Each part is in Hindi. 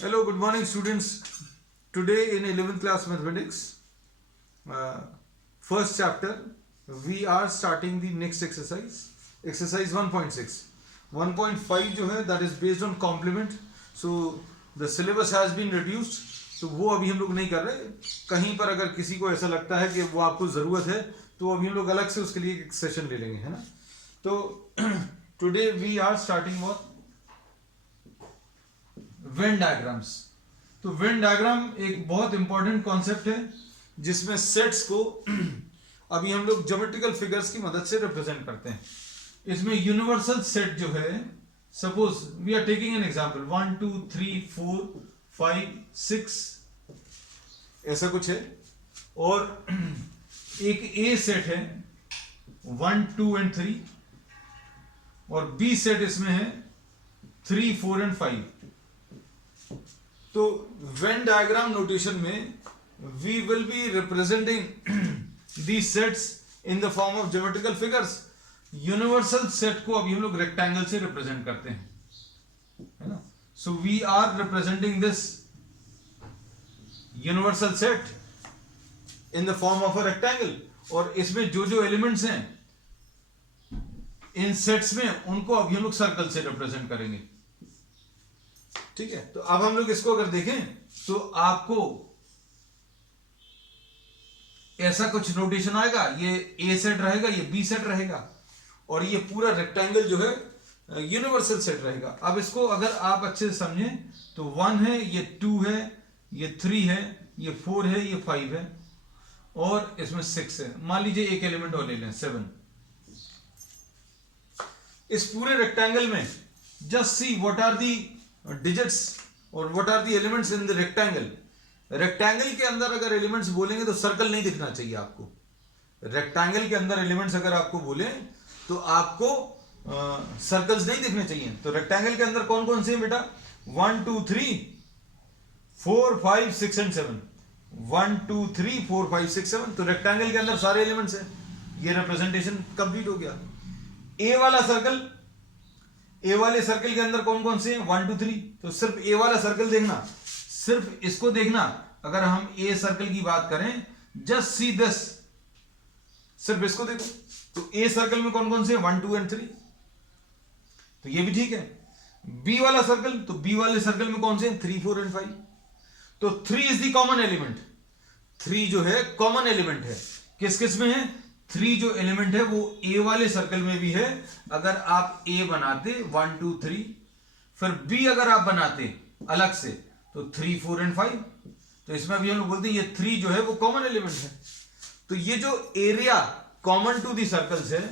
Hello, good morning, students. Today in 11th class mathematics, first chapter, we are starting the next exercise, exercise 1.6. 1.5 जो है that is based on complement. So the syllabus has been reduced. तो वो अभी हम लोग नहीं कर रहे. कहीं पर अगर किसी को ऐसा लगता है कि वो आपको ज़रूरत है तो अभी हम लोग अलग से उसके लिए एक सेशन ले लेंगे, है ना. तो today we are starting what Venn diagrams. तो वेन डायग्राम एक बहुत इंपॉर्टेंट कॉन्सेप्ट है जिसमें सेट्स को अभी हम लोग ज्योमेट्रिकल फिगर्स की मदद से रिप्रेजेंट करते हैं. इसमें यूनिवर्सल सेट जो है, suppose we are taking an example 1 2 3 4 5 6 ऐसा कुछ है, और एक ए सेट है 1 2 एंड 3, और बी सेट इसमें है 3 4 एंड 5. तो वेन डायग्राम नोटेशन में we will be representing the sets in the form of geometrical figures. Universal set को अभी हम लोग रेक्टेंगल से रिप्रेजेंट करते हैं, है ना. So we are representing this universal set in the form of a rectangle, और इसमें जो जो एलिमेंट्स हैं इन सेट्स में उनको अभी हम लोग सर्कल से रिप्रेजेंट करेंगे. ठीक है. तो अब हम लोग इसको अगर देखें तो आपको ऐसा कुछ नोटेशन आएगा, ये ए सेट रहेगा, ये बी सेट रहेगा, और ये पूरा रेक्टेंगल जो है यूनिवर्सल सेट रहेगा. अब इसको अगर आप अच्छे से समझें तो 1 है, ये 2 है, ये 3 है, ये 4 है, ये 5 है, और इसमें 6 है. मान लीजिए एक एलिमेंट और ले लें 7. इस पूरे रेक्टेंगल में just see what are the digits और what are the elements in the rectangle. Rectangle के अंदर अगर एलिमेंट्स बोलेंगे तो सर्कल नहीं दिखना चाहिए आपको. रेक्टेंगल के अंदर एलिमेंट्स अगर आपको बोले तो आपको सर्कल्स नहीं दिखने चाहिए. तो रेक्टेंगल के अंदर कौन कौन से हैं बेटा? 1 2 3 4 5 6 एंड 7. 1 2 3 4 5 6 7. तो रेक्टेंगल के अंदर सारे एलिमेंट्स हैं. ये रिप्रेजेंटेशन कंप्लीट हो गया. ए वाला सर्कल, ए वाले सर्कल के अंदर कौन कौन से हैं? 1 2 3. तो सिर्फ ए वाला सर्कल देखना, सिर्फ इसको देखना. अगर हम ए सर्कल की बात करें, जस्ट सी दिस, सिर्फ इसको देखो. तो ए सर्कल में कौन कौन से हैं? 1 2 एंड 3. तो ये भी ठीक है. बी वाला सर्कल, तो बी वाले सर्कल में कौन से हैं? 3 4 एंड 5. तो 3 इज द कॉमन एलिमेंट. 3 जो है कॉमन एलिमेंट है. किस किस में है? 3 जो एलिमेंट है वो ए वाले सर्कल में भी है. अगर आप ए बनाते 1 2 3, फिर बी अगर आप बनाते अलग से तो 3 4 एंड 5. तो इसमें अभी हम लोग बोलते हैं ये 3 जो है वो कॉमन एलिमेंट है. तो ये जो area common to the circles है,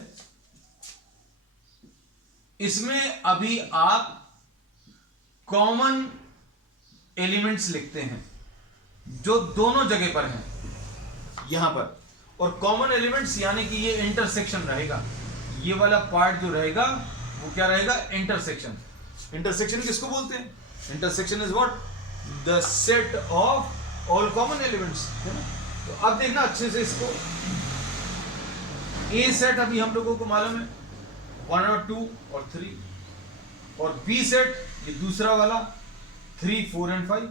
इसमें अभी आप कॉमन एलिमेंट्स लिखते हैं जो दोनों जगह पर हैं यहां पर. और कॉमन एलिमेंट्स यानी कि ये इंटरसेक्शन रहेगा. ये वाला पार्ट जो रहेगा वो क्या रहेगा? इंटरसेक्शन. इंटरसेक्शन किसको बोलते हैं? Intersection is what? The set of all common elements, है ना. तो अब देखना अच्छे से इसको. ए सेट अभी हम लोगों को मालूम है 1 और 2 और 3, और बी सेट ये दूसरा वाला 3 4 एंड 5.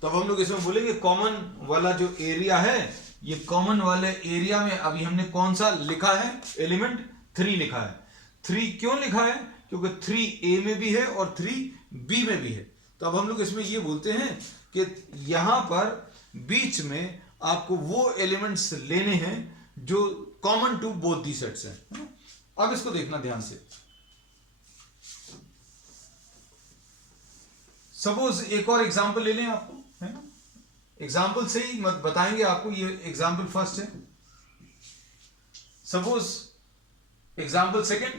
तो अब हम लोग इसमें बोलेंगे कॉमन वाला जो एरिया है, ये कॉमन वाले एरिया में अभी हमने कौन सा लिखा है? एलिमेंट 3 लिखा है. 3 क्यों लिखा है? क्योंकि 3 ए में भी है और 3 बी में भी है. तो अब हम लोग इसमें ये बोलते हैं कि यहां पर बीच में आपको वो एलिमेंट्स लेने हैं जो common to both the sets हैं. अब इसको देखना ध्यान से. सपोज एक और एग्जांपल ले लें आपको, है ना. एग्जाम्पल से ही मत बताएंगे आपको. ये एग्जाम्पल फर्स्ट है. Suppose example second,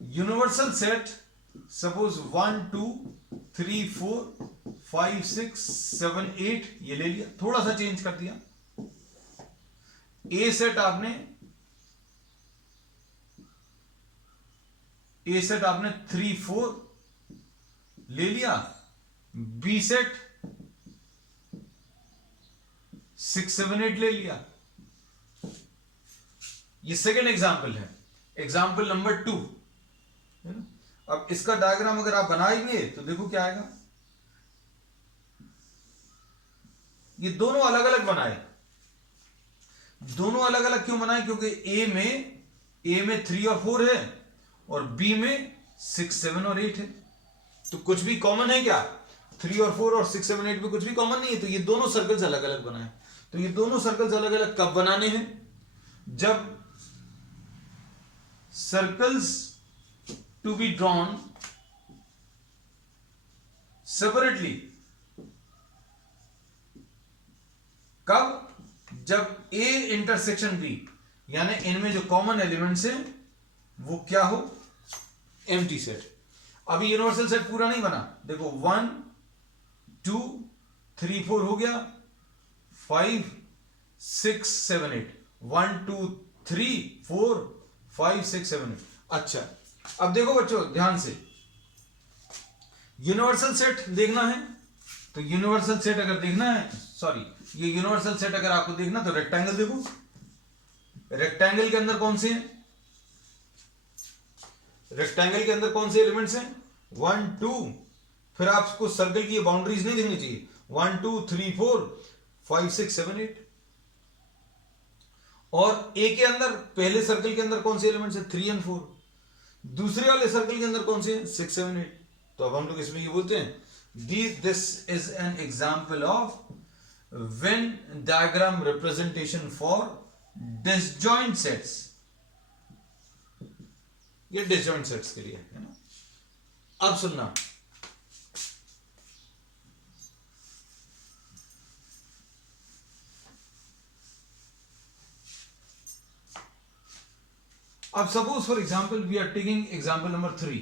universal set. Suppose 1 2 3 4 5 6 7 8 ये ले लिया, थोड़ा सा चेंज कर दिया. ए सेट आपने 3 4 ले लिया. बी सेट 6 7 8 ले लिया. ये सेकेंड एग्जाम्पल है. एग्जाम्पल नंबर 2, है ना. अब इसका डायग्राम अगर आप बनाएंगे तो देखो क्या आएगा, ये दोनों अलग अलग बनाए। दोनों अलग अलग क्यों बनाए? क्योंकि ए में 3 और 4 है और बी में 6, 7 और 8 है। तो कुछ भी कॉमन है क्या? 3 और 4 और 6, 7, 8 में कुछ भी कॉमन नहीं है। तो ये दोनों सर्कल्स अलग अलग बनाए। तो ये दोनों सर्कल्स अलग अलग कब बनाने हैं? जब circles to be drawn separately. कब? जब ए इंटरसेक्शन बी, यानी इनमें जो कॉमन एलिमेंट्स हैं वो क्या हो? Empty set. अभी यूनिवर्सल सेट पूरा नहीं बना। देखो 1 2 3 4 हो गया, 5 6 7 8, 1 2 3 4 5 6 7 8। अच्छा, अब देखो बच्चों ध्यान से, यूनिवर्सल सेट देखना है तो यूनिवर्सल सेट अगर देखना है, सॉरी, ये यूनिवर्सल सेट अगर आपको देखना तो रेक्टेंगल देखो। रेक्टेंगल के अंदर कौन से हैं? रेक्टेंगल के अंदर कौन से एलिमेंट्स हैं? 1 2, फिर आपको सर्कल की बाउंड्रीज नहीं देखनी चाहिए। 1 2 3 4 5 6 7 8। और ए के अंदर, पहले सर्कल के अंदर कौन से एलिमेंट्स हैं? 3 और 4। दूसरे वाले सर्कल के अंदर कौन से हैं? 6 7 8। तो अब हम लोग इसमें ये बोलते हैं, this is an example of Venn diagram representation for disjoint sets. ये डिसजॉइंट सेट्स के लिए है ना। अब सुनना, अब suppose for example we are taking example number 3,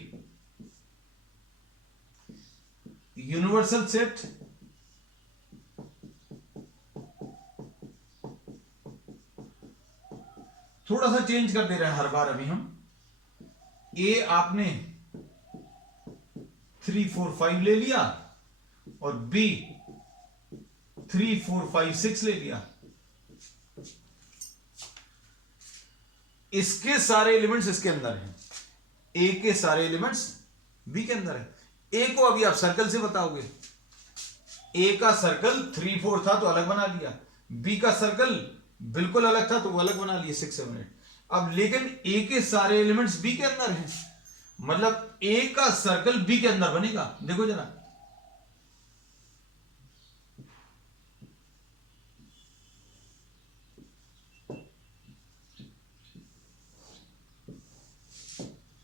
universal set थोड़ा सा चेंज कर दे रहे हैं हर बार। अभी हम ए आपने 3 4 5 ले लिया और बी 3 4 5 6 ले लिया। इसके सारे एलिमेंट्स इसके अंदर हैं, ए के सारे एलिमेंट्स बी के अंदर है। ए को अभी आप सर्कल से बताओगे। ए का सर्कल 3 4 था तो अलग बना लिया, बी का सर्कल बिल्कुल अलग था तो वो अलग बना लिए 6 7 8। अब लेकिन ए के सारे एलिमेंट्स बी के अंदर हैं, मतलब ए का सर्कल बी के अंदर बनेगा। देखो जरा,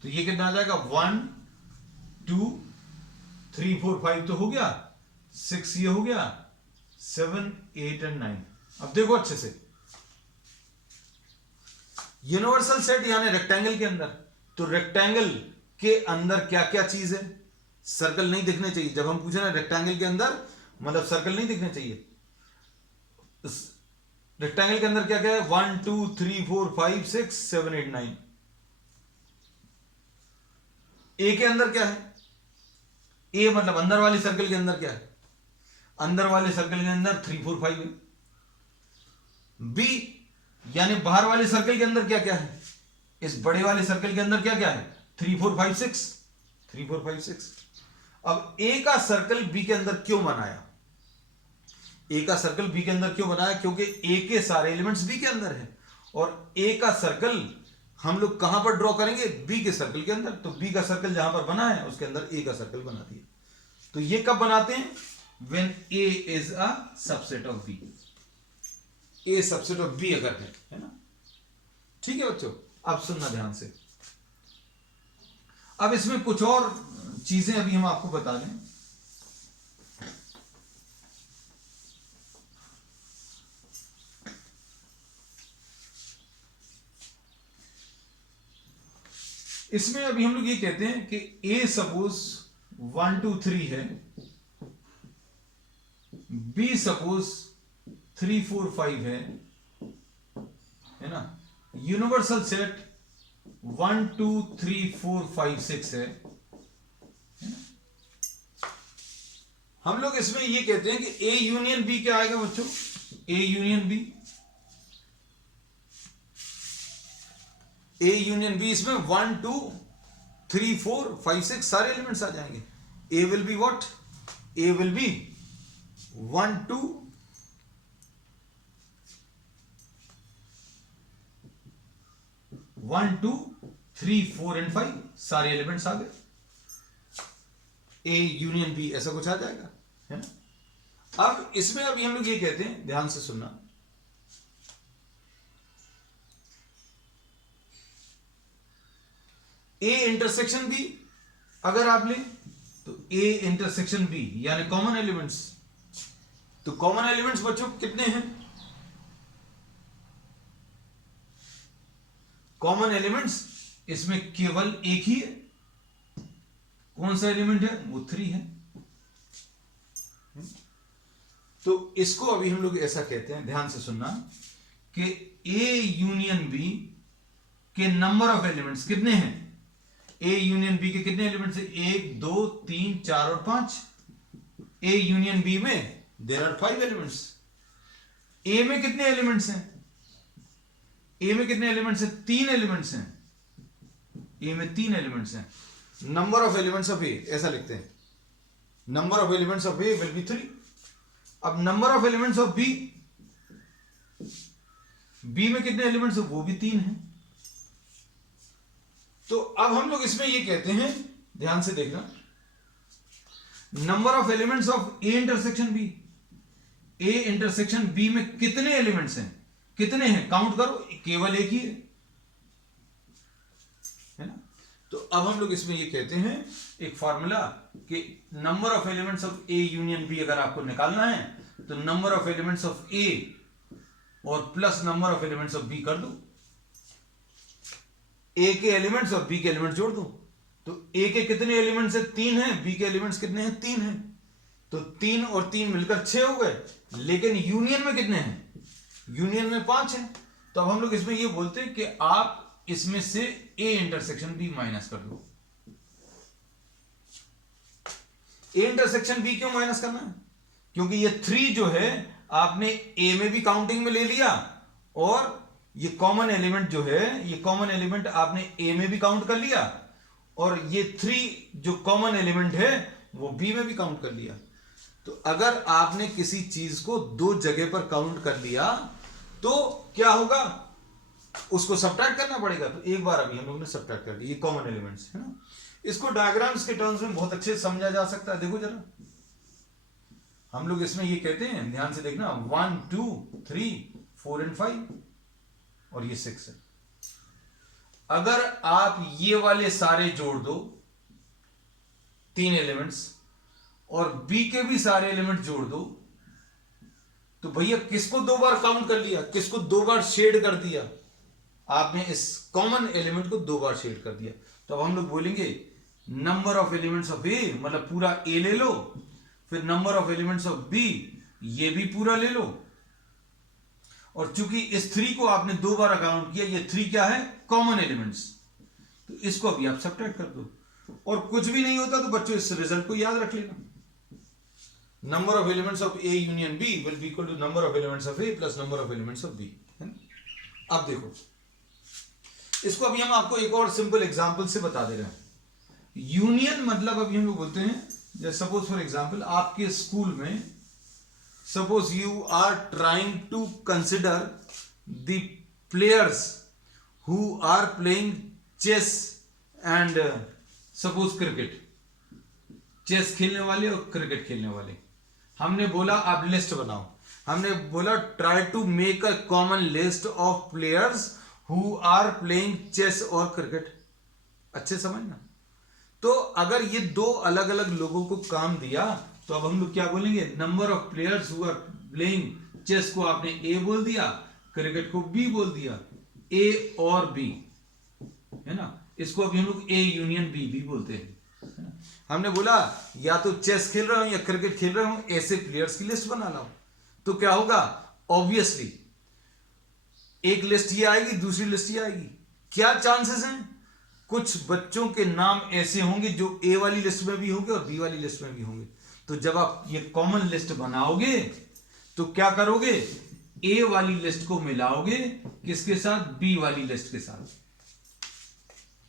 तो ये कितना आ जाएगा? 1 2 3 4 5 तो हो गया, 6 ये हो गया, 7 8 और 9। अब देखो अच्छे से, यूनिवर्सल सेट यानी रेक्टेंगल के अंदर, तो रेक्टेंगल के अंदर क्या क्या चीज है? सर्कल नहीं दिखने चाहिए। जब हम पूछे ना रेक्टेंगल के अंदर, मतलब सर्कल नहीं दिखने चाहिए। रेक्टेंगल के अंदर क्या क्या है? 1 2 3 4 5 6 7 8 9। ए के अंदर क्या है? ए मतलब अंदर वाले सर्कल के अंदर क्या है? अंदर वाले सर्कल के अंदर 3 4 5 है। बी यानी बाहर वाले सर्कल के अंदर क्या क्या है? इस बड़े वाले सर्कल के अंदर क्या क्या है? 3 4 5 6, 3 4 5 6। अब ए का सर्कल बी के अंदर क्यों बनाया? ए का सर्कल बी के अंदर क्यों बनाया? क्योंकि ए के सारे एलिमेंट्स बी के अंदर हैं और ए का सर्कल हम लोग कहां पर ड्रॉ करेंगे? बी के सर्कल के अंदर। तो बी का सर्कल जहां पर बना है उसके अंदर ए का सर्कल बना दिया। तो ये कब बनाते हैं? When A is a subset of B. A subset of B अगर है ना। ठीक है बच्चों, अब सुनना ध्यान से। अब इसमें कुछ और चीजें अभी हम आपको बता दें। इसमें अभी हम लोग ये कहते हैं कि ए सपोज 1 2 3 है, बी सपोज 3 4 5 है ना। यूनिवर्सल सेट 1 2 3 4 5 6 है ना? हम लोग इसमें ये कहते हैं कि ए यूनियन बी क्या आएगा बच्चों? A union B, A union B इसमें 1 2 3 4 5 6 सारे एलिमेंट्स आ जाएंगे। A will be what, A will be 1 2 1 2 3 4 and 5 सारे एलिमेंट्स आ गए। ए यूनियन बी ऐसा कुछ आ जाएगा, है ना। अब इसमें अभी हम लोग ये कहते हैं, ध्यान से सुनना, ए इंटरसेक्शन बी अगर आप लें तो ए इंटरसेक्शन बी यानी कॉमन एलिमेंट्स, तो कॉमन एलिमेंट्स बच्चों कितने हैं? कॉमन एलिमेंट्स इसमें केवल एक ही है। कौन सा एलिमेंट है? वो 3 है। तो इसको अभी हम लोग ऐसा कहते हैं, ध्यान से सुनना, कि ए यूनियन बी के नंबर ऑफ एलिमेंट्स कितने हैं? ए यूनियन बी के कितने एलिमेंट्स हैं? 1 2 3 4 और 5। ए यूनियन बी में देयर आर 5 एलिमेंट्स। ए में कितने एलिमेंट्स हैं? ए में कितने एलिमेंट्स हैं? 3 एलिमेंट्स हैं। ए में 3 एलिमेंट्स हैं। Number of elements of A ऐसा लिखते हैं, number of elements of A will be 3। अब number of elements of B, B में कितने एलिमेंट्स हैं? वो भी 3 हैं। तो अब हम लोग इसमें ये कहते हैं, ध्यान से देखना, number of elements of A intersection B, A intersection B में कितने एलिमेंट्स हैं? कितने हैं? काउंट करो, केवल एक ही है ना। तो अब हम लोग इसमें ये कहते हैं एक फार्मूला कि number of elements of A union B अगर आपको निकालना है तो number of elements of A और plus number of elements of B कर दो। ए के एलिमेंट्स और बी के एलिमेंट्स जोड़ दो। तो ए के कितने एलिमेंट्स है? 3 हैं। बी के एलिमेंट्स कितने हैं? 3 हैं। तो 3 और 3 मिलकर 6 हो गए। लेकिन यूनियन में कितने हैं? यूनियन में 5 हैं। तो अब हम लोग इसमें ये बोलते हैं कि आप इसमें से ए इंटरसेक्शन बी माइनस कर दो। ए इंटरसेक्शन बी क्यों माइनस करना है? क्योंकि ये 3 जो है आपने ए में भी काउंटिंग में ले लिया, और ये कॉमन एलिमेंट जो है, ये कॉमन एलिमेंट आपने ए में भी काउंट कर लिया, और ये 3 जो कॉमन एलिमेंट है वो बी में भी काउंट कर लिया। तो अगर आपने किसी चीज को 2 जगह पर काउंट कर लिया तो क्या होगा? उसको सब्ट्रैक्ट करना पड़ेगा। तो एक बार अभी हम लोगों ने सब्ट्रैक्ट कर दिया, ये कॉमन एलिमेंट्स है ना। इसको डायग्राम्स के टर्म्स में बहुत अच्छे से समझा जा सकता है। देखो जरा, हम लोग इसमें ये कहते हैं, ध्यान से देखना, 1 2 3 4 एंड 5 और ये 6 है। अगर आप ये वाले सारे जोड़ दो 3 एलिमेंट्स, और बी के भी सारे एलिमेंट जोड़ दो, तो भैया किसको 2 बार काउंट कर लिया? किसको 2 बार शेड कर दिया? आपने इस कॉमन एलिमेंट को 2 बार शेड कर दिया। तो अब हम लोग बोलेंगे number of elements of A, मतलब पूरा ए ले लो, फिर number of elements of B, ये भी पूरा ले लो, और चूंकि इस 3 को आपने 2 बार काउंट किया, ये 3 क्या है? Common elements. तो इसको अभी आप सब्ट्रैक्ट कर दो, और कुछ भी नहीं होता तो बच्चों इस रिजल्ट को याद रख लेना। Number of elements of A union B will be equal to number of elements of A plus number of elements of B. अब देखो, इसको अभी हम आपको एक और सिंपल एग्जांपल से बता दे रहे हैं। यूनियन मतलब अभी हम लोग बोलते हैं, जैसे सपोज फॉर एग्जांपल आपके स्कूल में, suppose you are trying to consider the players who are playing chess and suppose cricket, chess खेलने वाले और क्रिकेट खेलने वाले। हमने बोला आप लिस्ट बनाओ, हमने बोला try to make a common list of players who are playing chess और क्रिकेट। अच्छे समझना। तो अगर ये 2 अलग अलग लोगों को काम दिया तो अब हम लोग क्या बोलेंगे? Number of players who are playing chess को आपने ए बोल दिया, क्रिकेट को बी बोल दिया, ए और बी, है ना। इसको अभी हम लोग ए यूनियन बी भी बोलते हैं। हमने बोला या तो चेस खेल रहा हूं या क्रिकेट खेल रहा हूं, ऐसे प्लेयर्स की लिस्ट बना लाओ। तो क्या होगा? ऑब्वियसली एक लिस्ट ये आएगी, दूसरी लिस्ट ये आएगी। क्या चांसेस हैं? कुछ बच्चों के नाम ऐसे होंगे जो ए वाली लिस्ट में भी होंगे और बी वाली लिस्ट में भी होंगे। तो जब आप ये कॉमन लिस्ट बनाओगे तो क्या करोगे? ए वाली लिस्ट को मिलाओगे किसके साथ? बी वाली लिस्ट के साथ।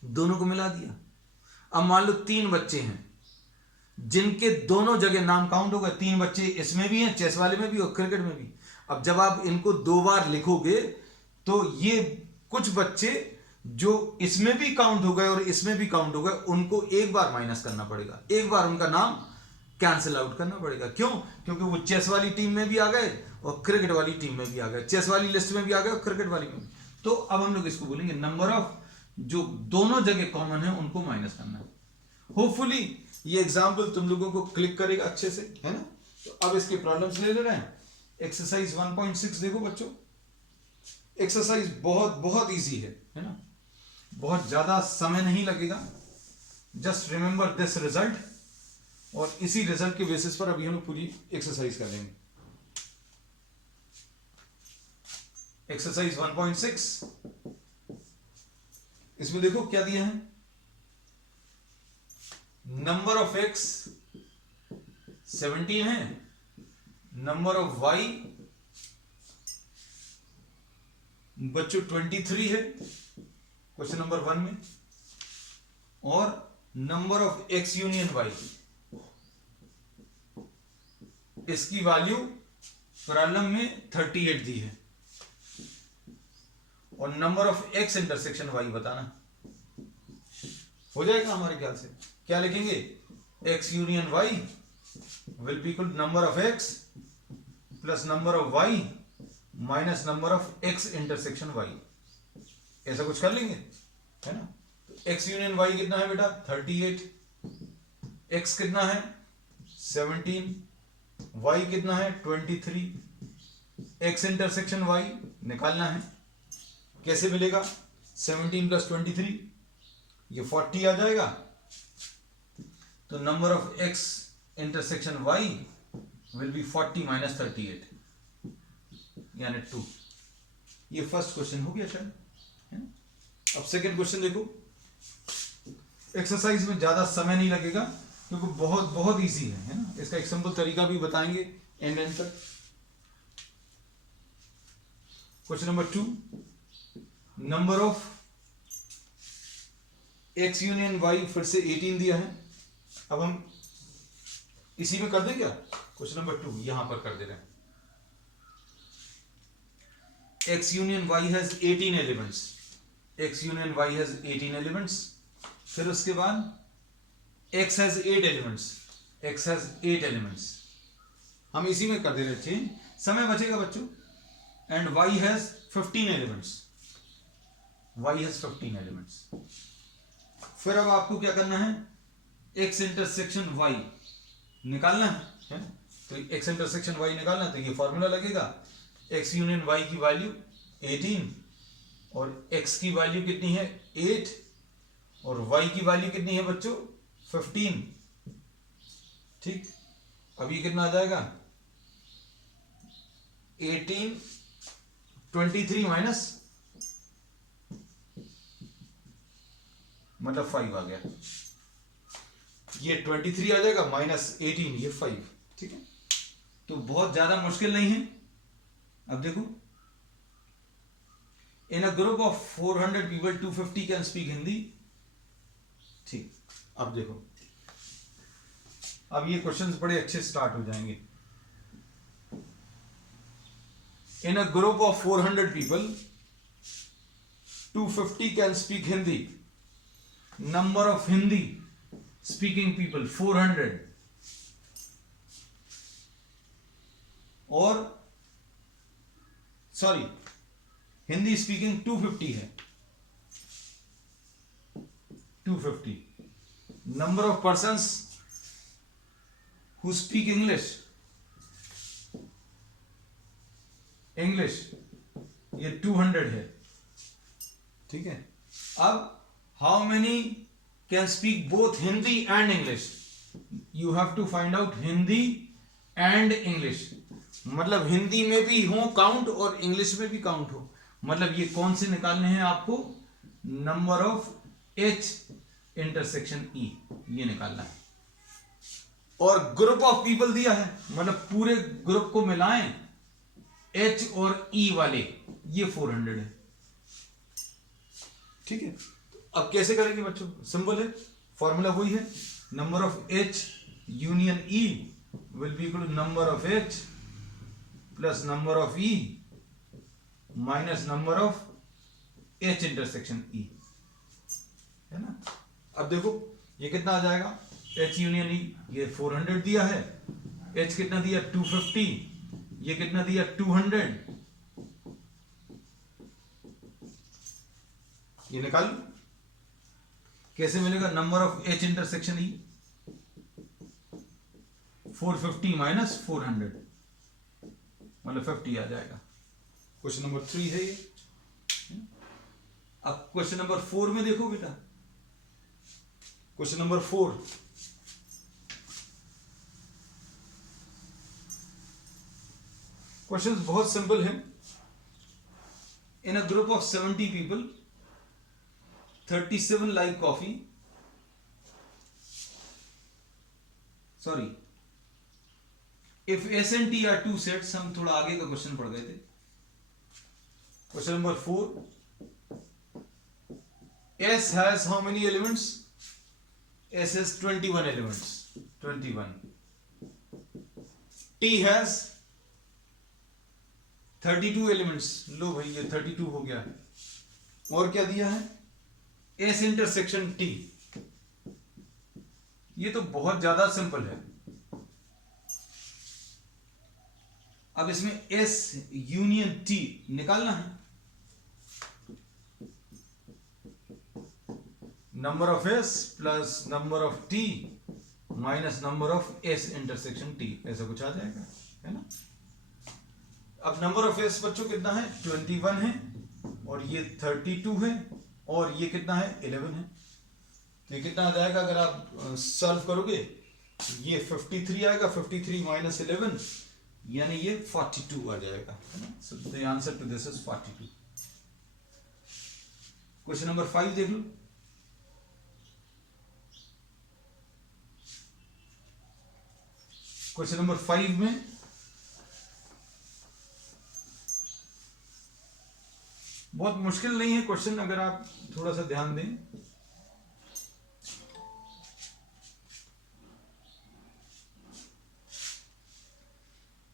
दोनों को मिला दिया। अब मान लो 3 बच्चे हैं जिनके दोनों जगह नाम काउंट हो गए, 3 बच्चे इसमें भी हैं, चेस वाले में भी और क्रिकेट में भी। अब जब आप इनको 2 बार लिखोगे तो ये कुछ बच्चे जो इसमें भी काउंट हो गए और इसमें भी काउंट हो गए, उनको एक बार माइनस करना पड़ेगा, एक बार उनका नाम कैंसिल आउट करना पड़ेगा। क्यों? क्योंकि वो चेस वाली टीम में भी आ गए और क्रिकेट वाली टीम में भी आ गए, चेस वाली लिस्ट में भी आ गए और क्रिकेट वाली में भी। तो अब हम लोग इसको बोलेंगे नंबर ऑफ जो दोनों जगह कॉमन है उनको माइनस करना है। होपफुली ये एग्जाम्पल तुम लोगों को क्लिक करेगा अच्छे से, है ना। तो अब इसके प्रॉब्लम्स ले रहे हैं। एक्सरसाइज 1.6 देखो बच्चों, एक्सरसाइज बहुत बहुत इजी है ना, बहुत ज्यादा समय नहीं लगेगा। जस्ट रिमेंबर दिस रिजल्ट, और इसी रिजल्ट के बेसिस पर अभी हम लोग पूरी एक्सरसाइज कर लेंगे। एक्सरसाइज 1.6, इसमें देखो क्या दिया है, नंबर ऑफ एक्स 17 है, नंबर ऑफ वाई बच्चों 23 है क्वेश्चन नंबर 1 में, और number of X union Y, इसकी वैल्यू प्रॉब्लम में 38 दी है, और number of X intersection Y बताना। हो जाएगा हमारे ख्याल से। क्या लिखेंगे? X union Y will be equal number of X plus number of Y minus number of X intersection Y, ऐसा कुछ कर लेंगे, है ना। तो एक्स यूनियन वाई कितना है बेटा? 38, एक्स कितना है? 17, वाई कितना है? 23, एक्स इंटरसेक्शन वाई निकालना है। कैसे मिलेगा? 17 प्लस 23 ये 40 आ जाएगा। तो number of X intersection Y will be 40 minus 38 यानी 2। ये फर्स्ट क्वेश्चन हो गया शायद, है ना। अब सेकंड क्वेश्चन देखो, एक्सरसाइज में ज्यादा समय नहीं लगेगा क्योंकि बहुत बहुत इजी है ना। इसका एक सिंपल तरीका भी बताएंगे एंड तक। Question number 2, number of X union Y फिर से 18 दिया है। अब हम इसी में कर दें क्या? क्वेश्चन नंबर 2 यहां पर कर दे रहे हैं। X union Y has 18 elements, X union Y has 18 elements. फिर उसके बाद X has 8 elements, X has 8 elements. हम इसी में कर दे रहे थे, समय बचेगा बच्चों। And Y has 15 elements, Y has 15 elements. फिर अब आपको क्या करना है? एक्स इंटरसेक्शन वाई निकालना है। तो एक्स इंटरसेक्शन वाई निकालना है तो ये फॉर्मूला लगेगा, एक्स यूनियन वाई की वैल्यू 18 और एक्स की वैल्यू कितनी है? 8 और वाई की वैल्यू कितनी है बच्चों? 15। ठीक, अब ये कितना आ जाएगा? 18 23 माइनस मतलब 5 आ गया। ये 23 आ जाएगा माइनस 18 ये 5। ठीक है, तो बहुत ज्यादा मुश्किल नहीं है। अब देखो, in a group of 400 people 250 can speak Hindi. ठीक, अब देखो, अब ये क्वेश्चंस बड़े अच्छे स्टार्ट हो जाएंगे। In a group of 400 people 250 can speak Hindi. Number of Hindi speaking people 400 और सॉरी हिंदी स्पीकिंग 250 है, 250। Number of persons who speak English, English ये 200 है। ठीक है, अब how many can speak both Hindi and English? You have to find out Hindi and English, मतलब हिंदी में भी हो काउंट और इंग्लिश में भी काउंट हो। मतलब ये कौन से निकालने हैं आपको? नंबर ऑफ एच इंटरसेक्शन ई, ये निकालना है। और ग्रुप ऑफ पीपल दिया है, मतलब पूरे ग्रुप को मिलाएं एच और ई वाले, ये 400 है। ठीक है, अब कैसे करेंगे बच्चों? सिंपल है, फॉर्मूला वही है, number of H union E will be equal to number of H plus number of E minus number of H intersection E, है ना। अब देखो ये कितना आ जाएगा, एच यूनियन ई, ये 400 दिया है, एच कितना दिया 250, ये कितना दिया 200, ये निकाल लो कैसे मिलेगा, number of H intersection E 450 minus 400 मतलब 50 आ जाएगा। क्वेश्चन नंबर 3 है ये। अब क्वेश्चन नंबर 4 में देखो बेटा, क्वेश्चन नंबर 4, क्वेश्चन बहुत सिंपल है। In a group of 70 people 37 like coffee, sorry, if S and T are two sets, हम थोड़ा आगे का क्वेश्चन पढ़ गए थे। Question number 4, S has how many elements? S has 21 elements, 21. T has 32 elements, लो भाई ये 32 हो गया। और क्या दिया है, S इंटरसेक्शन T, ये तो बहुत ज्यादा सिंपल है। अब इसमें S यूनियन T निकालना है, number of S plus number of T minus number of S intersection T, ऐसा कुछ आ जाएगा, है ना। अब नंबर ऑफ S बच्चों कितना है, 21 है, और ये 32 है, और ये कितना है 11 है। तो ये कितना आ जाएगा अगर आप सॉल्व करोगे, ये 53 आएगा, 53 माइनस 11 यानी ये 42 आ जाएगा, है ना। So the answer to this is 42। Question number 5 देख लो। क्वेश्चन नंबर 5 में बहुत मुश्किल नहीं है क्वेश्चन, अगर आप थोड़ा सा ध्यान दें।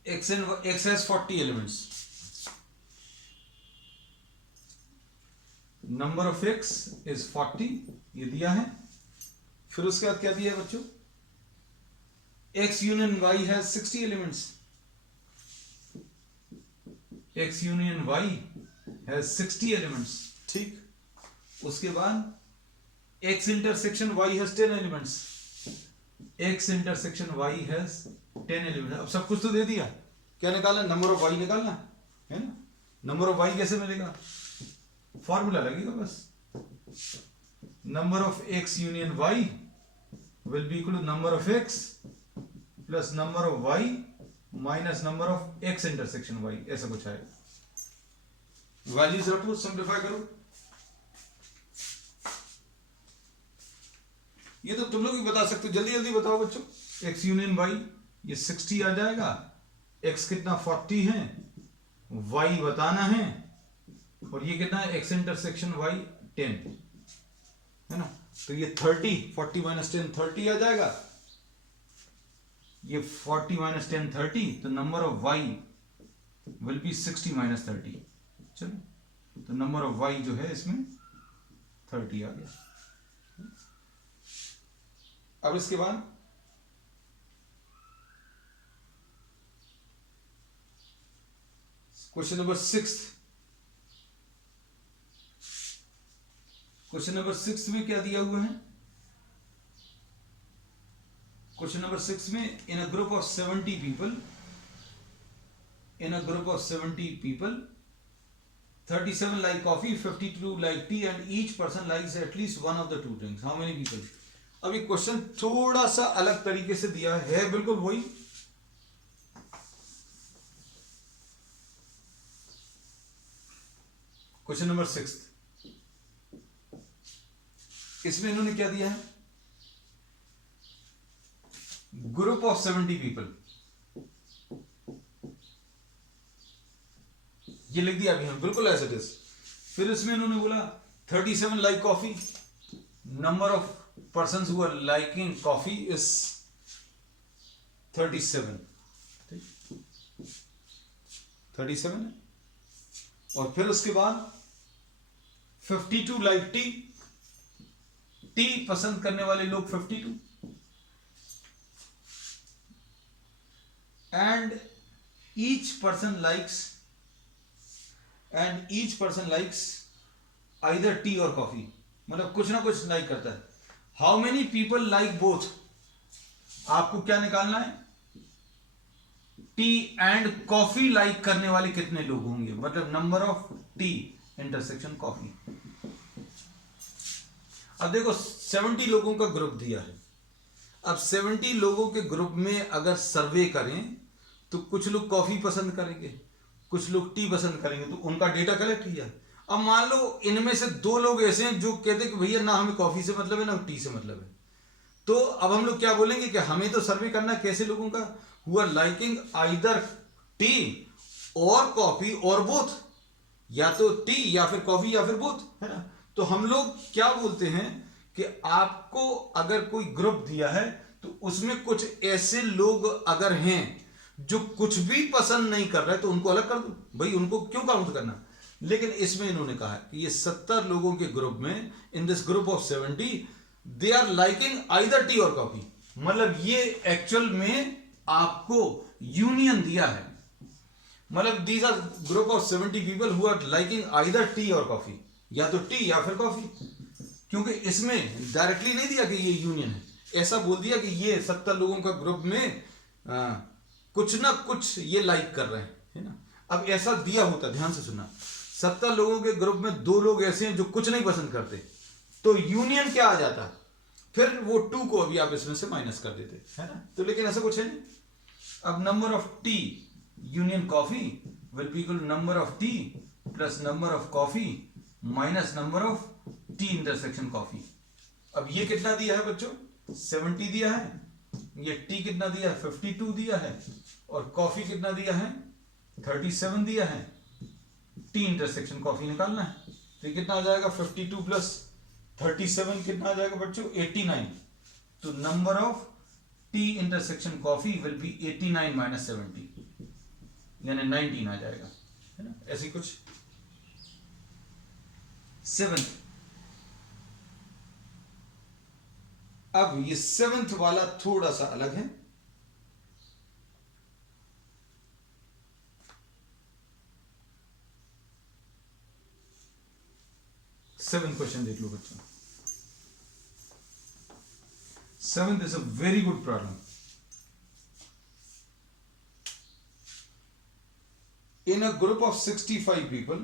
X has 40 elements, number of X is 40, ये दिया है। फिर उसके बाद क्या दिया है बच्चों, X union Y has 60 elements, X union Y has 60 elements, ठीक। उसके बाद X intersection Y has 10 elements, X intersection Y has 10 elements। अब सब कुछ तो दे दिया, क्या निकालना, नंबर ऑफ Y निकालना है ना। नंबर ऑफ Y कैसे मिलेगा, फॉर्मूला लगेगा बस, number of X union Y will be equal to number of X plus number of Y minus number of X intersection Y, ऐसा कुछ आएगा। वैल्यूज रखो, सिंप्लीफाई करो। ये तो तुम लोग भी बता सकते हो, जल्दी जल्दी बताओ बच्चों। X यूनियन Y ये 60 आ जाएगा, X कितना 40 है, Y बताना है, और ये कितना है X इंटरसेक्शन Y 10, है ना। तो ये 30, 40 माइनस 10 30 आ जाएगा, ये 40 माइनस 10 30, तो number of Y will be 60 minus 30। चलो, तो नंबर ऑफ Y जो है इसमें 30 आ गया। अब इसके बाद क्वेश्चन नंबर 6, क्वेश्चन नंबर 6 में क्या दिया हुआ है, क्वेश्चन नंबर 6 में in a group of 70 people, in a group of 70 people 37 like coffee, 52 like tea, and each person likes at least one of the two drinks. How many people? अब ये क्वेश्चन थोड़ा सा अलग तरीके से दिया है, बिल्कुल वही। क्वेश्चन नंबर 6, इसमें इन्होंने क्या दिया है, ग्रुप ऑफ 70 पीपल, ये लिख दिया अभी हम, बिल्कुल एज इट इज। फिर इसमें इन्होंने बोला 37 like coffee, number of persons who are liking coffee is 37. 37 है। और फिर उसके बाद 52 लाइक टी, टी पसंद करने वाले लोग 52, and each person likes either tea और कॉफी, मतलब कुछ ना कुछ लाइक करता है। How many people like both, आपको क्या निकालना है, टी एंड कॉफी लाइक करने वाले कितने लोग होंगे, मतलब number of tea intersection coffee. अब देखो 70 लोगों का ग्रुप दिया है। अब 70 लोगों के ग्रुप में अगर सर्वे करें तो कुछ लोग कॉफी पसंद करेंगे, कुछ लोग टी पसंद करेंगे, तो उनका डेटा कलेक्ट किया। अब मान लो इनमें से 2 लोग ऐसे हैं जो कहते हैं कि भैया ना हमें कॉफी से मतलब है ना टी से मतलब है, तो अब हम लोग क्या बोलेंगे कि हमें तो सर्वे करना कैसे लोगों का, who are liking either tea और कॉफी और बोथ, या तो टी या फिर कॉफी या फिर बोथ, है ना। तो हम लोग क्या बोलते हैं कि आपको अगर कोई ग्रुप दिया है तो उसमें कुछ ऐसे लोग अगर हैं जो कुछ भी पसंद नहीं कर रहे तो उनको अलग कर दो, भाई उनको क्यों काउंट करना। लेकिन इसमें इन्होंने कहा कि ये 70 लोगों के ग्रुप में, in this group of 70 they are liking either tea और कॉफी, मतलब ये एक्चुअल में आपको यूनियन दिया है, मतलब these are group of 70 people who are liking either tea और कॉफी, या तो टी या फिर कॉफी, क्योंकि इसमें डायरेक्टली नहीं दिया कि ये यूनियन है, ऐसा बोल दिया कि ये 70 लोगों का ग्रुप में कुछ ना कुछ ये लाइक कर रहे हैं, है ना। अब ऐसा दिया होता, ध्यान से सुनना, 70 लोगों के ग्रुप में 2 लोग ऐसे हैं जो कुछ नहीं पसंद करते, तो यूनियन क्या आ जाता, फिर वो 2 को अभी आप इसमें से माइनस कर देते, है ना। तो लेकिन ऐसा कुछ है नहीं। अब number of tea union coffee will be equal to number of tea plus number of coffee minus number of tea intersection coffee. अब ये कितना दिया है बच्चों, 70 दिया है, ये टी कितना दिया है 52 दिया है, और कॉफी कितना दिया है 37 दिया है, टी इंटरसेक्शन कॉफी निकालना है। तो कितना आ जाएगा 52 प्लस 37 कितना आ जाएगा बच्चों 89। तो number of tea intersection coffee will B 89 minus 70, यानी 19 आ जाएगा, है ना, ऐसी कुछ। 7th, अब ये 7th वाला थोड़ा सा अलग है। 7th क्वेश्चन देख लो बच्चों। 7th is a very good problem. In a group of 65 people,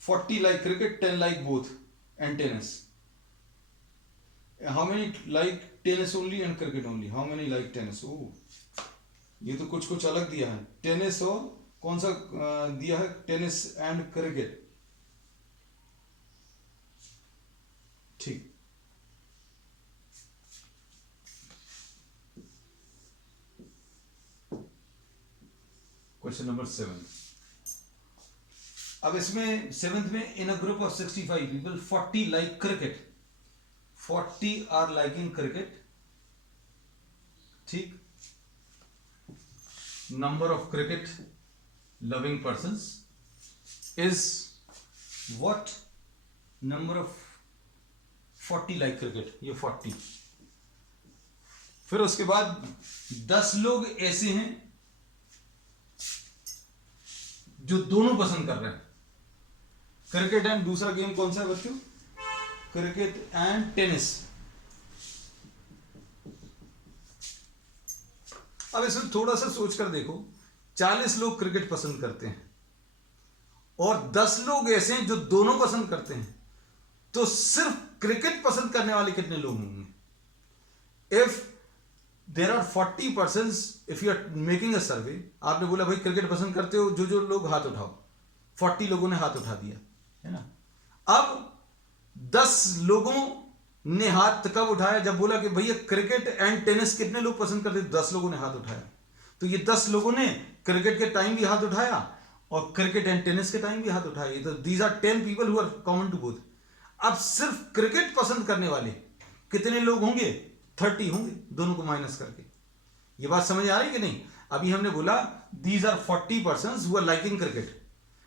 40 like cricket, 10 like both, and tennis. How many like tennis only and cricket only? How many like tennis? Oh, ये तो कुछ कुछ अलग दिया है। टेनिस और कौन सा दिया है, टेनिस एंड क्रिकेट, ठीक। Question number 7। अब इसमें 7th में in a group of 65 people 40 like cricket, 40 are liking cricket, ठीक। Number of cricket loving persons is what, number of 40 like cricket, ये 40। फिर उसके बाद 10 लोग ऐसे हैं जो दोनों पसंद कर रहे हैं, क्रिकेट एंड दूसरा गेम कौन सा है बच्चों, क्रिकेट एंड टेनिस। अब इसमें थोड़ा सा सोचकर देखो, 40 लोग क्रिकेट पसंद करते हैं और 10 लोग ऐसे हैं जो दोनों पसंद करते हैं, तो सिर्फ क्रिकेट पसंद करने वाले कितने लोग होंगे। If there are 40 persons, if you are making a survey, आपने बोला भाई क्रिकेट पसंद करते हो, जो जो लोग हाथ उठाओ, 40 लोगों ने हाथ उठा दिया, है ना। अब 10 लोगों ने हाथ कब उठाया, जब बोला कि भैया क्रिकेट एंड टेनिस कितने लोग पसंद करते, 10 लोगों ने हाथ उठाया। तो ये 10 लोगों ने क्रिकेट के टाइम भी हाथ उठाया और क्रिकेट एंड टेनिस के टाइम भी हाथ उठाए, तो these are 10 people who are common to both. अब सिर्फ क्रिकेट पसंद करने वाले कितने लोग होंगे? 30 होंगे, दोनों को माइनस करके। ये बात समझ आ रही कि नहीं? अभी हमने बोला these are 40 persons who are liking cricket.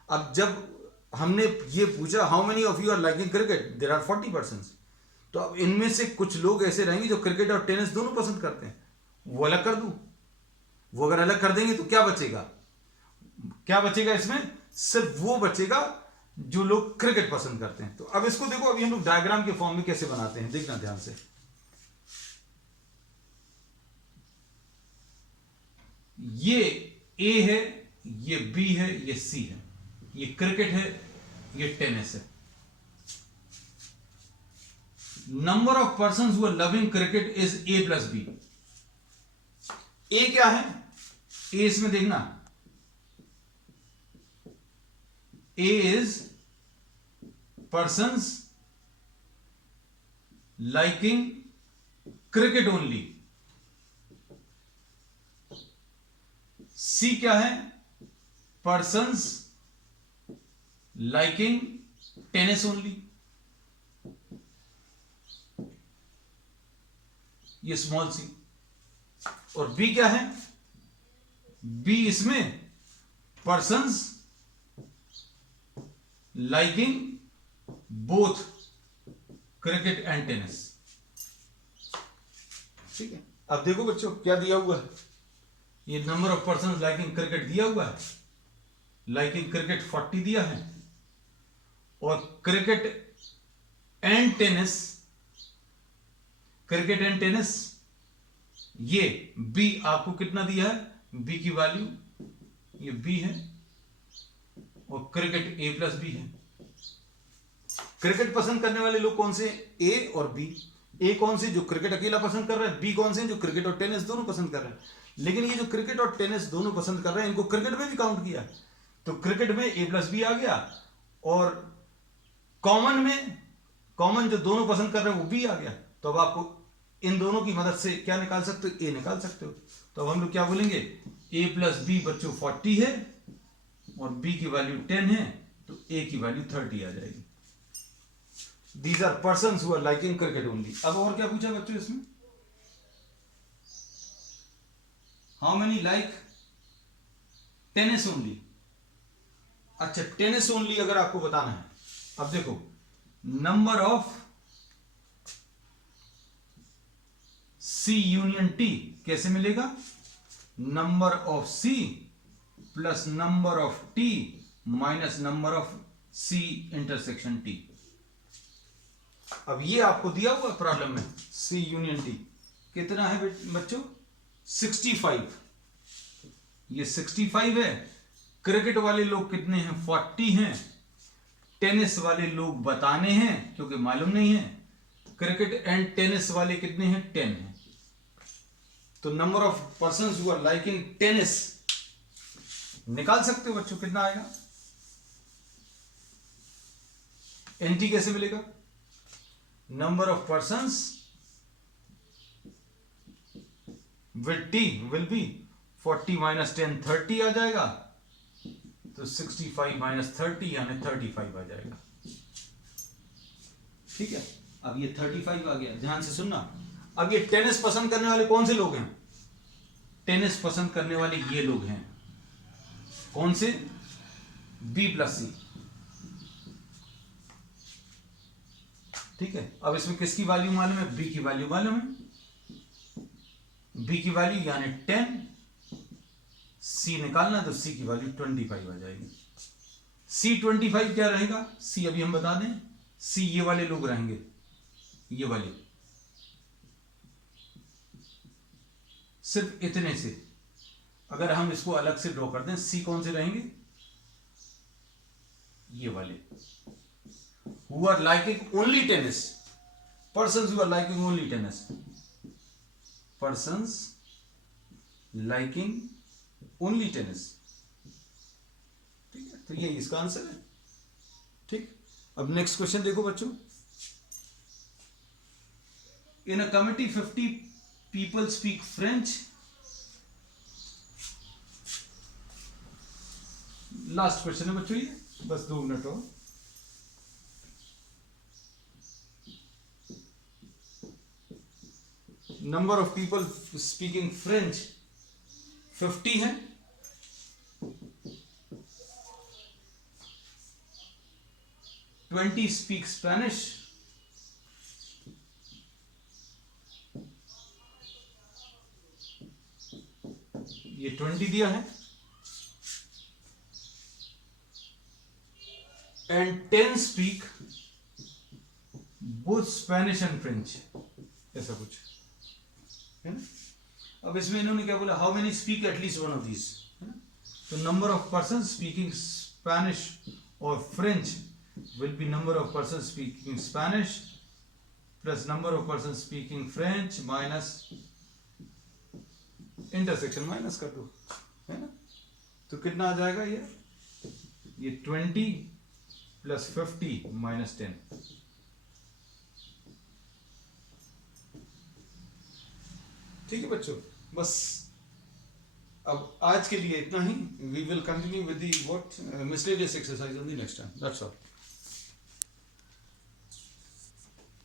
अब जब हमने ये पूछा how many of you are liking cricket, there are 40 persons. तो अब इनमें से कुछ लोग ऐसे रहेंगे जो क्रिकेट और टेनिस दोनों पसंद करते हैं, वो अलग कर दूं। वो अगर अलग कर देंगे तो क्या बचेगा? क्या बचेगा इसमें? सिर्फ वो बचेगा जो लोग क्रिकेट पसंद करते हैं। तो अब इसको देखो, अभी हम लोग डायग्राम के फॉर्म में कैसे बनाते हैं, देखना ध्यान से। ये ए है, ये बी है, ये सी है, ये क्रिकेट है, ये टेनिस है। Number of person who are loving cricket is A plus B. A क्या है? ए इसमें देखना, A is persons liking cricket only। C क्या है? persons liking tennis only। ये स्मॉल सी। और B क्या है? B इसमें persons liking both cricket and tennis. ठीक है, अब देखो बच्चों क्या दिया हुआ है। ये number of person liking cricket दिया हुआ है, लाइकिंग क्रिकेट 40 दिया है, और cricket and tennis, cricket and tennis ये बी आपको कितना दिया है? बी की वैल्यू ये बी है, और क्रिकेट ए प्लस बी है। क्रिकेट पसंद करने वाले लोग कौन से? ए और बी। ए कौन से? जो क्रिकेट अकेला पसंद कर रहे हैं। बी कौन से? जो क्रिकेट और टेनिस दोनों पसंद कर रहे हैं। लेकिन ये जो क्रिकेट और टेनिस दोनों पसंद कर रहे हैं, इनको क्रिकेट में भी काउंट किया, तो क्रिकेट में ए प्लस बी आ गया, और कॉमन में, कॉमन जो दोनों पसंद कर रहे हैं वो बी आ गया। तो अब आपको इन दोनों की मदद से क्या निकाल सकते हो? ए निकाल सकते हो। तो अब हम लोग क्या बोलेंगे? ए प्लस बी बच्चों 40 है, और बी की वैल्यू 10 है, तो ए की वैल्यू 30 आ जाएगी। These are persons who are liking cricket only। अब और क्या पूछा बच्चों इसमें? How many like tennis only। अच्छा, टेनिस ओनली अगर आपको बताना है, अब देखो number of C union T कैसे मिलेगा? Number of C plus number of T minus number of C intersection T. अब ये आपको दिया हुआ प्रॉब्लम में सी यूनियन टी कितना है बच्चों? 65। ये 65 है। क्रिकेट वाले लोग कितने हैं? 40 हैं। टेनिस वाले लोग बताने हैं क्योंकि मालूम नहीं है। क्रिकेट एंड टेनिस वाले कितने हैं? 10 हैं। तो number of persons who are liking tennis निकाल सकते हो बच्चों, कितना आएगा? एनटी कैसे मिलेगा? Number of persons with T will be 40 minus 10 30 आ जाएगा, तो 65 माइनस 30 यानी 35 आ जाएगा। ठीक है, अब ये 35 आ गया, ध्यान से सुनना। अब ये टेनिस पसंद करने वाले कौन से लोग हैं? टेनिस पसंद करने वाले ये लोग हैं, कौन से? बी प्लस सी। ठीक है, अब इसमें किसकी वैल्यू मालूम है? बी की वैल्यू मालूम है। बी की वैल्यू यानी 10, सी निकालना तो सी की वैल्यू 25 आ जाएगी। सी 25 क्या रहेगा? सी अभी हम बता दें, सी ये वाले लोग रहेंगे, ये वाले, सिर्फ इतने से। अगर हम इसको अलग से ड्रॉ कर दें, सी कौन से रहेंगे? ये वाले, who are liking only tennis, persons who are liking only tennis, persons liking only tennis। ठीक है, तो ये इसका आंसर है। ठीक, अब नेक्स्ट क्वेश्चन देखो बच्चों। In a committee 50 people speak French। Last question है बच्चों, ये बस 2 मिनट और। Number of people speaking French 50 है, 20 स्पीक स्पेनिश, ये 20 दिया है, and 10 speak both Spanish and French, ऐसा कुछ है ना। अब इसमें इन्होंने क्या बोला, how many speak at least one of these, है ना। तो number of person speaking Spanish और French will be number of person speaking Spanish plus number of person speaking French minus intersection minus कर दो, है ना। तो कितना आ जाएगा ये 20 प्लस 50 माइनस 10। ठीक है बच्चों, बस अब आज के लिए इतना ही। We will continue with the what miscellaneous exercise on the next time, that's all.